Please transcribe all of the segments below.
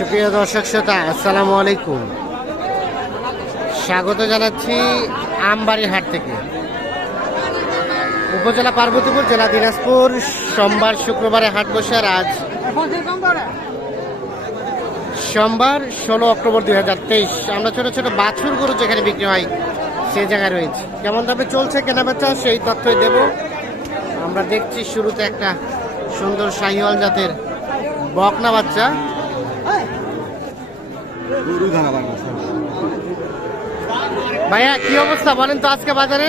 সুপ্রিয় দর্শক শ্রোতা, আসসালামু আলাইকুম। স্বাগত জানাচ্ছি আমবাড়ি হাট থেকে। উপজেলা পার্বতীপুর, জেলা দিনাজপুর, সোমবার শুক্রবারে হাট বসে আর আজ সোমবার ষোলো অক্টোবর দুই হাজার তেইশ। আমরা ছোট ছোট বাছুর গরু যেখানে বিক্রি হয়, সেই জায়গায় রয়েছে। কেমন দামে চলছে কেনাবেচা, সেই তথ্যই দেব। আমরা দেখছি শুরুতে একটা সুন্দর শাহিওয়াল জাতের বকনা বাচ্চা। ভাইয়া, কি অবস্থা বলেন তো আজকে বাজারে?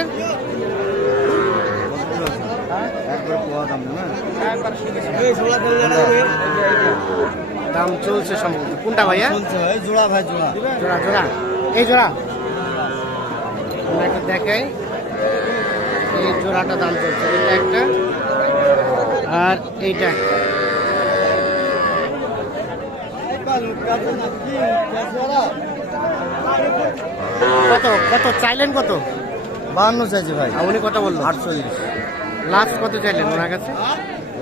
দাম চলছে সম্ভবত। কোনটা ভাইয়া? জোড়া ভাই জোড়া। জোড়া জোড়া। এই জোড়া দেখাই। এই জোড়াটা দাম চলছে। এটা একটা আর এইটা একটা। কত? কত? চাইলেন কত? বাহান্ন চাইছে ভাই। উনি কত বলল? আটচল্লিশ। লাস্ট কত চাইলেন ওনার কাছে?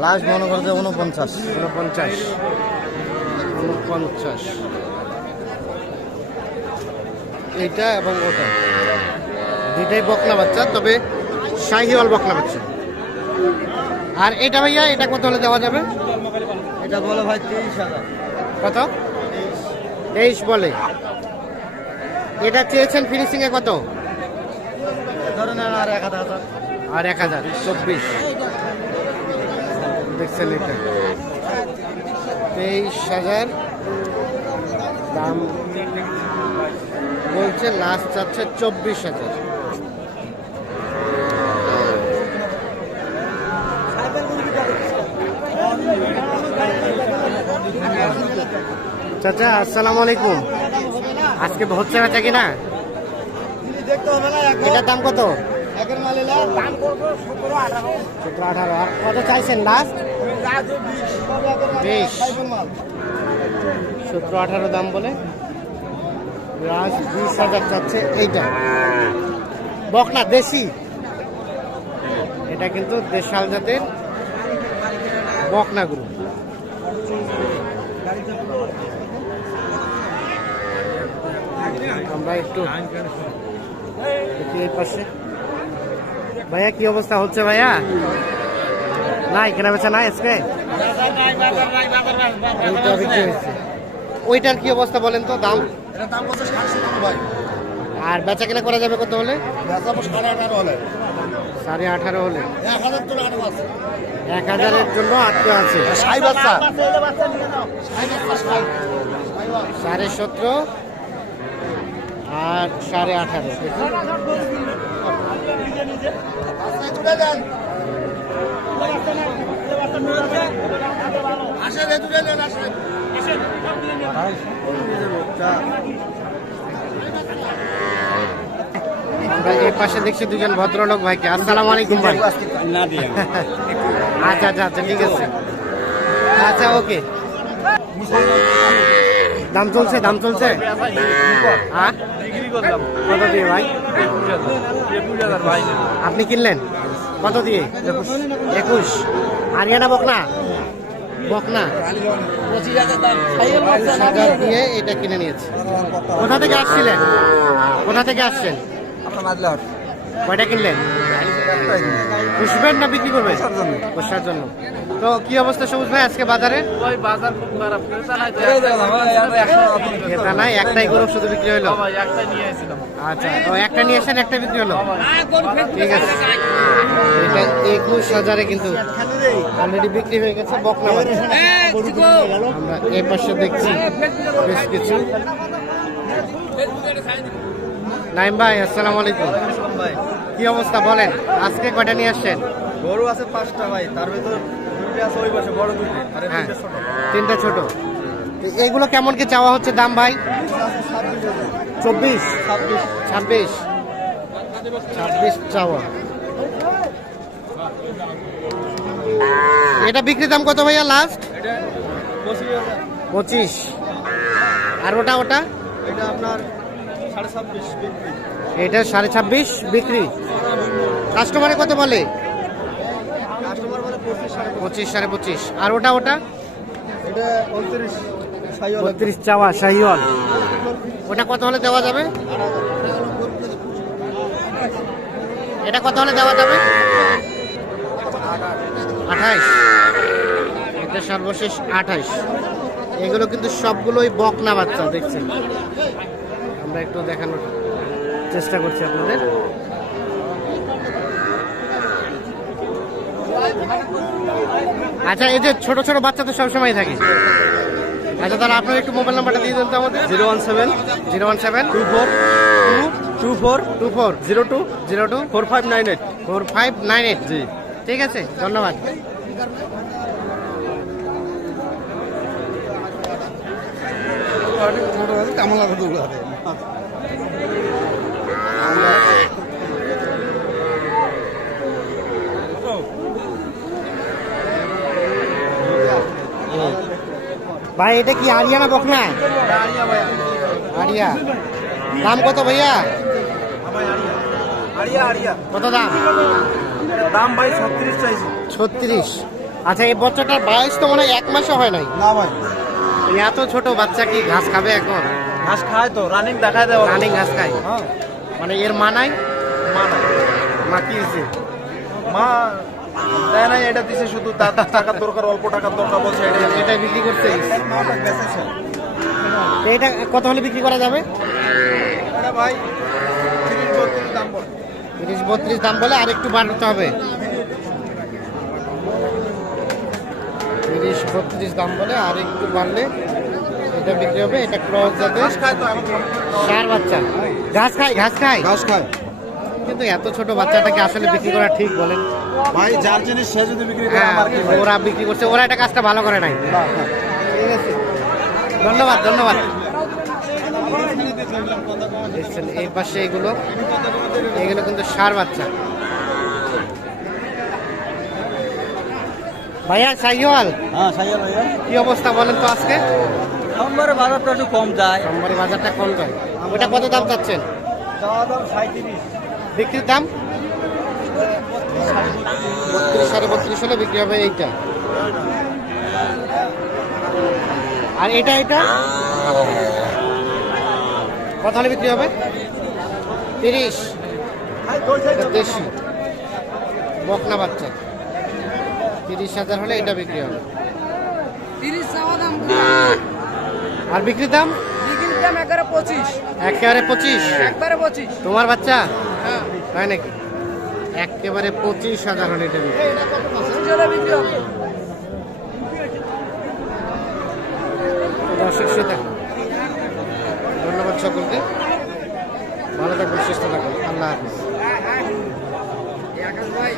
লাস্ট মনে করছে উনপঞ্চাশ। উনপঞ্চাশ। উনপঞ্চাশ। এইটা এবং ওটা। দুইটাই বকলা বাচ্চা তবে শাহিওয়াল বকলা বাচ্চা। আর এটা ভাইয়া এটা কত হলে দেওয়া যাবে? এটা বলে ভাই তেইশ হাজার। কত? তেইশ বলে। এটা চেয়েছেন ফিনিশিং এ কত? আর এক হাজার। চব্বিশ। দেখছেন এটা। তেইশ হাজার। দাম বলছে লাস্ট চাচ্ছে চব্বিশ হাজার। চাচা, আসসালামু আলাইকুম। আজকে হচ্ছে কিনা? না এটার দাম কত? সতেরো আঠারো। আর কত চাইছেন লাস্ট বিশ। সতেরো আঠারো দাম বলে। বিশ হাজার চাচ্ছে এইটা। বকনা দেশি। এটা কিন্তু দেশাল জাতের বকনা আমরা একটু এই পাশে। ভাইয়া কি অবস্থা হচ্ছে ভাইয়া? নাই কেনা বেচা নাই আজকে। ওইটার কি অবস্থা বলেন তো দাম? আর বেচা কেনা করা যাবে কত হলে? সাড়ে আঠারো হলে। এক হাজারের জন্য আটকে আছে। সাড়ে সতেরো। আর সাড়ে আঠারো। আমরা এই পাশে দেখছি দুজন ভদ্রলোক ভাইকে। আসসালামু আলাইকুম ভাই। আচ্ছা আচ্ছা আচ্ছা ঠিক আছে। আচ্ছা ওকে। দাম চলছে দাম চলছে? হ্যাঁ? কত দিয়ে ভাই? আপনি কিনলেন? কত দিয়ে? একুশ। আরিয়ানা বকনা? বকনা? দিয়ে এটা কিনে নিয়েছে। কোথা থেকে আসছিলেন? কোথা থেকে আসছেন? কয়টা কিনলেন? পুষবেন না বিক্রি করবেন? পোষার জন্য। তো কি অবস্থা সবুজ ভাই আজকে বাজারে? ওই বাজার খুব খারাপ। ক্রেতা নাই একটাই। গরু শুধু বিক্রি হলো। ভাই একটা নিয়ে এসেছিলাম আচ্ছা তো একটা নিয়ে এসেন একটা বিক্রি হলো। ঠিক আছে। এটা একুশ হাজারে কিন্তু অলরেডি বিক্রি হয়ে গেছে বকনা। আমরা এই পাশে দেখছি বেশ কিছু। নাইম ভাই আসসালামু আলাইকুম। ভাই কি অবস্থা বলেন আজকে কয়টা নিয়ে আসছেন? গরু আছে পাঁচটা ভাই তার ভিতর আছে ওই পাশে বড় দুইটা আর দুইটা ছোট। তিনটা ছোট। তো এইগুলো কেমন কি চাওয়া হচ্ছে দাম ভাই? চব্বিশ। ছাব্বিশ। ছাব্বিশ। ছাব্বিশ চাওয়া। এটা বিক্রি দাম কত ভাইয়া লাস্ট পঁচিশ। আর ওটা ওটা? এটা আপনার এটা সাড়ে ছাব্বিশ বিক্রি। কাস্টমারে কত বলে? পঁচিশ সাড়ে পঁচিশ। আর ওটা ওটা? বত্রিশ চাওয়া শাহিওয়াল ওটা কত হলে দেওয়া যাবে? এটা কত হলে দেওয়া যাবে? আঠাইশ। এটা সর্বশেষ আঠাইশ। এগুলো কিন্তু সবগুলোই বকনা বাচ্চা দেখছেন? আমরা একটু দেখানোর চেষ্টা করছি আপনাদের। আচ্ছা এই যে ছোট ছোট বাচ্চা তো সবসময় থাকে। আচ্ছা তাহলে আপনার একটু মোবাইল নাম্বারটা দিয়ে দেন তো আমাদের। Zero one seven. Zero one seven. Two four. Two four. Two four. Zero two. Zero two. Four five nine eight. Four five nine eight. জি। ঠিক আছে ধন্যবাদ। ভাই এটা কি আরিয়ানা বকনা? আরিয়া। দাম কত ভাইয়া? কত দাম? দাম ভাই ছত্রিশ চাইছি। ছত্রিশ। আচ্ছা এই বাচ্চাটার বয়স তো মনে হয় এক মাসও হয় নাই। না ভাই। এত ছোট বাচ্চা কি ঘাস খাবে এখন? ঘাস খায় তো রানিং দেখায় দেওয়া রানিং ঘাস খায়। হ্যাঁ। মানে এর মানায় মা নাই। মা কি দিছে? মা দেয় নাই এটা দিছে শুধু টাকার দরকার অল্প টাকার দরকার বলছে এটা এটা বিক্রি করছে? এটা কত হলে বিক্রি করা যাবে? ভাই তিরিশ বত্রিশ দাম বলে। আর একটু বাড়তে হবে। তিরিশ বত্রিশ দাম বলে আর একটু বাড়লে এটা বিক্রি হবে এটা ক্রস যাবে। খায় তো চার বাচ্চা। ঘাস খায় ঘাস খায়? ঘাস খায়। কিন্তু এত ছোট বাচ্চাটাকে আসলে বিক্রি করা ঠিক বলেন? ভাই যার জিনিস সে যদি বিক্রি করে হ্যাঁ আমার কি ওরা বিক্রি করছে ওরা এটা কাজটা ভালো করে নাই। ঠিক আছে। ধন্যবাদ ধন্যবাদ। এই পাশে এগুলো এগুলো কিন্তু সার বাচ্চা। ভাইয়া শাহিওয়াল? হ্যাঁ সাইয়াল ভাইয়া। কি অবস্থা বলেন তো আজকে? সোমবারে বাজারটা একটু কম যায়। সোমবারে বাজারটা কম যায়। ওটা কত দাম চাচ্ছেন? যাওয়া দাম সাঁত্রিশ বিক্রির দাম? বত্রিশ সাড়ে বত্রিশ হলে বিক্রি হবে এইটা। আর এটা এটা? কত হলে বিক্রি হবে? তিরিশ। দেশি। বকনা বাচ্চা। তিরিশ হাজার হলে এটা বিক্রি হবে। তিরিশ দাম। আর বিক্রির দাম? বিক্রির দাম এগারো পঁচিশ। একেবারে পঁচিশ? একবারে পঁচিশ। তোমার বাচ্চা? হ্যাঁ। তাই নাকি? একেবারে পঁচিশ হাজার হলে এটা দর্শক শ্রোতা ধন্যবাদ সকলকে। ভালো থাকবেন সুস্থ থাকবেন। আল্লাহ হাফিজ। ভাই।